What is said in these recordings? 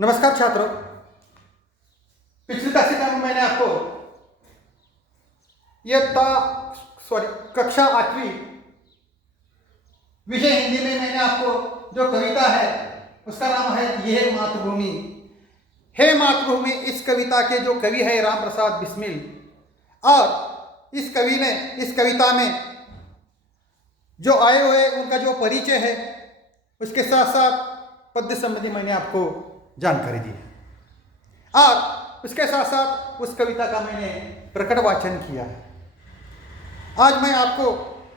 नमस्कार छात्रों। पिछली कक्षा में मैंने आपको कक्षा 8वीं विषय हिंदी में मैंने आपको जो कविता है उसका नाम है ये मातृभूमि। हे मातृभूमि, इस कविता के जो कवि है राम प्रसाद बिस्मिल, और इस कवि ने इस कविता में जो आए हुए उनका जो परिचय है उसके साथ साथ पद्य संबंधी मैंने आपको जानकारी दी है और उसके साथ साथ उस कविता का मैंने प्रकट वाचन किया है। आज मैं आपको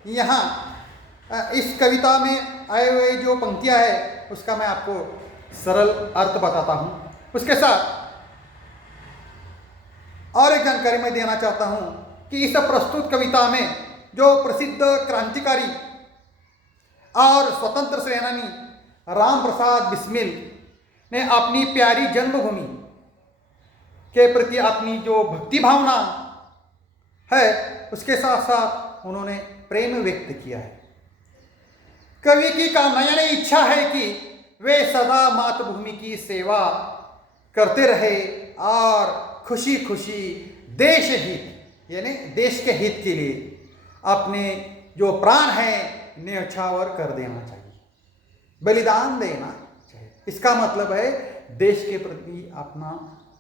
यहाँ इस कविता में आए हुए जो पंक्तियाँ है उसका मैं आपको सरल अर्थ बताता हूँ। उसके साथ और एक जानकारी मैं देना चाहता हूँ कि इस प्रस्तुत कविता में जो प्रसिद्ध क्रांतिकारी और स्वतंत्र सेनानी राम प्रसाद बिस्मिल ने अपनी प्यारी जन्मभूमि के प्रति अपनी जो भक्ति भावना है उसके साथ साथ उन्होंने प्रेम व्यक्त किया है। कवि की कामना यानी इच्छा है कि वे सदा मातृभूमि की सेवा करते रहे और खुशी खुशी देश हित यानी देश के हित के लिए अपने जो प्राण है न्यौछावर कर देना चाहिए, बलिदान देना चाहिए। इसका मतलब है देश के प्रति अपना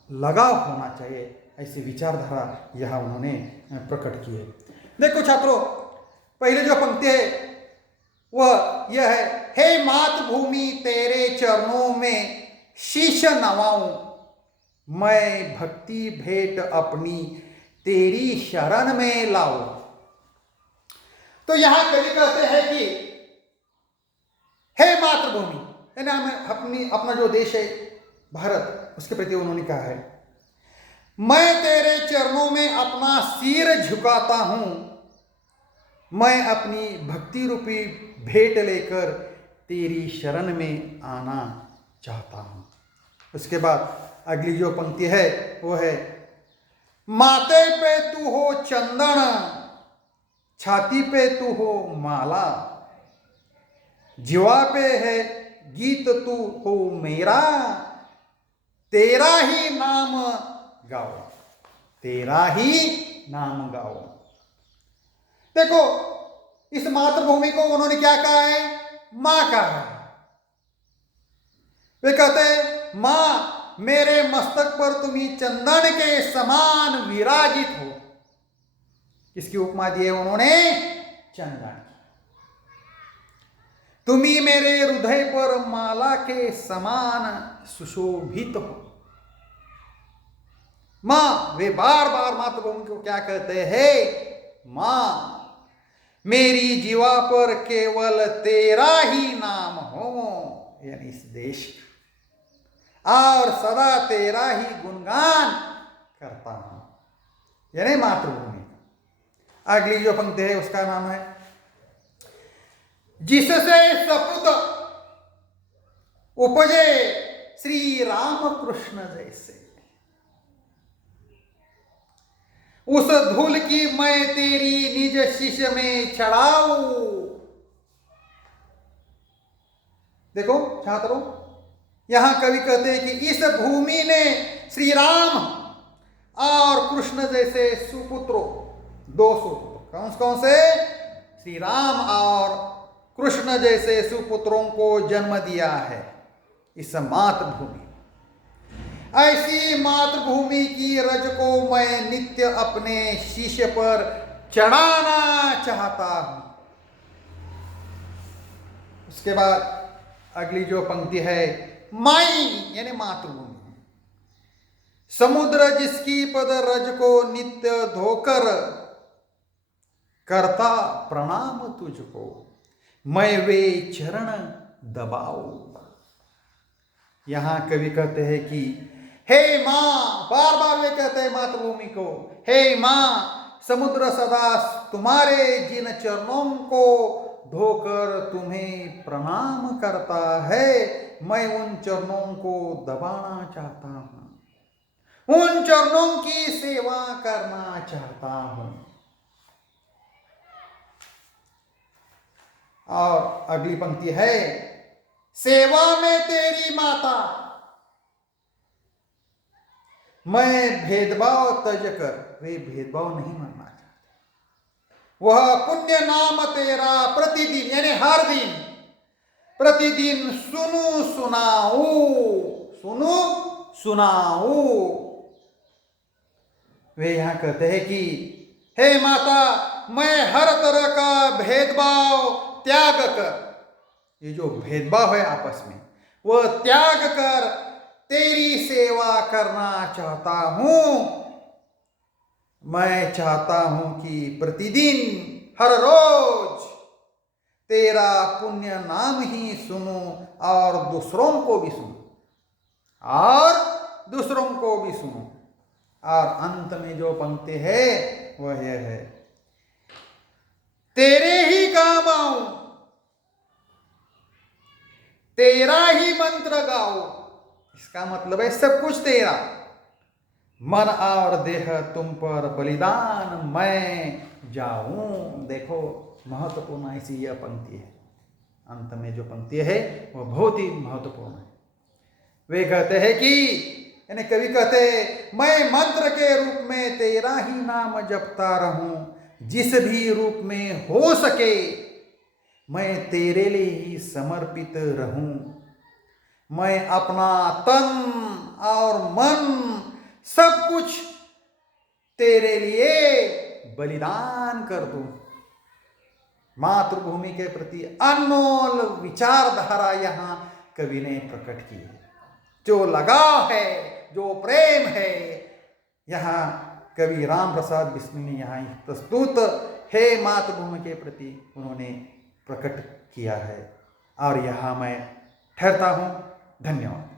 लगाव होना चाहिए। ऐसी विचारधारा यहाँ उन्होंने प्रकट की है। देखो छात्रों, पहले जो पंक्ति है वह यह है, हे मातृभूमि तेरे चरणों में शीश नवाऊं, मैं भक्ति भेंट अपनी तेरी शरण में लाऊं। तो यहां कवि कहते हैं कि हे मातृभूमि यानी हमें अपना जो देश है भारत उसके प्रति उन्होंने कहा है, मैं तेरे चरणों में अपना सिर झुकाता हूं, मैं अपनी भक्ति रूपी भेंट लेकर तेरी शरण में आना चाहता हूं। उसके बाद अगली जो पंक्ति है वो है, माथे पे तू हो चंदन, छाती पे तू हो माला, जीवा पे है गीत तू हो मेरा, तेरा ही नाम गाओ, तेरा ही नाम गाओ। देखो, इस मातृभूमि को उन्होंने क्या कहा है? मां कहा है। वे कहते हैं, मां मेरे मस्तक पर तुम्ही चंदन के समान विराजित हो। किसकी उपमा दी है उन्होंने? चंदन। तुम्ही मेरे हृदय पर माला के समान सुशोभित हो। मां, वे बार बार मातृभूमि को क्या कहते हैं? मां, मेरी जीवा पर केवल तेरा ही नाम हो, यानी इस देश का, और सदा तेरा ही गुणगान करता हूं, यानी मातृभूमि का। अगली जो पंक्ति है उसका नाम है, जिससे सपुत उपजे श्री राम कृष्ण जैसे, उस धूल की मैं तेरी निज शीश में चढ़ाऊं। देखो छात्रों, यहां कवि कहते हैं कि इस भूमि ने श्री राम और कृष्ण जैसे सुपुत्रों, दो सुपुत्र, कौन कौन से? श्री राम और कृष्ण जैसे सुपुत्रों को जन्म दिया है इस मातृभूमि। ऐसी मातृभूमि की रज को मैं नित्य अपने शीश पर चढ़ाना चाहता हूं। उसके बाद अगली जो पंक्ति है, माई यानी मातृभूमि, समुद्र जिसकी पद रज को नित्य धोकर करता प्रणाम तुझको, मैं वे चरण दबाऊं। यहां कवि कहते हैं कि हे मां, बार बार वे कहते हैं मातृभूमि को, हे मां, समुद्र सदा तुम्हारे जिन चरणों को धोकर तुम्हें प्रणाम करता है, मैं उन चरणों को दबाना चाहता हूं, उन चरणों की सेवा करना चाहता हूं। और अगली पंक्ति है, सेवा में तेरी माता, मैं भेदभाव तज कर, वे भेदभाव नहीं मानना चाहते। वह पुण्य नाम तेरा प्रतिदिन, यानी हर दिन प्रतिदिन सुनू सुनाऊ, सुनू सुनाऊ। वे यहां कहते हैं कि हे माता, मैं हर तरह का भेदभाव त्याग कर, ये जो भेदभाव है आपस में, वह त्याग कर तेरी सेवा करना चाहता हूं। मैं चाहता हूं कि प्रतिदिन, हर रोज तेरा पुण्य नाम ही सुनूं और दूसरों को भी सुनूं, और दूसरों को भी सुनूं। और अंत में जो पंक्ति है वह यह है, तेरे ही काम आऊं, तेरा ही मंत्र गाओ। इसका मतलब है सब कुछ तेरा, मन और देह तुम पर बलिदान मैं जाऊं। देखो महत्वपूर्ण ऐसी यह पंक्ति है, अंत में जो पंक्ति है वह बहुत ही महत्वपूर्ण है। वे कहते हैं कि, यानी कवि कहते हैं, मैं मंत्र के रूप में तेरा ही नाम जपता रहूं, जिस भी रूप में हो सके मैं तेरे लिए ही समर्पित रहूं। मैं अपना तन और मन सब कुछ तेरे लिए बलिदान कर दूं। मातृभूमि के प्रति अनमोल विचारधारा यहाँ कवि ने प्रकट की है। जो लगाव है, जो प्रेम है, यहाँ कवि राम प्रसाद बिस्मिल ने यहाँ प्रस्तुत है मातृभूमि के प्रति उन्होंने प्रकट किया है। और यहाँ मैं ठहरता हूँ। धन्यवाद।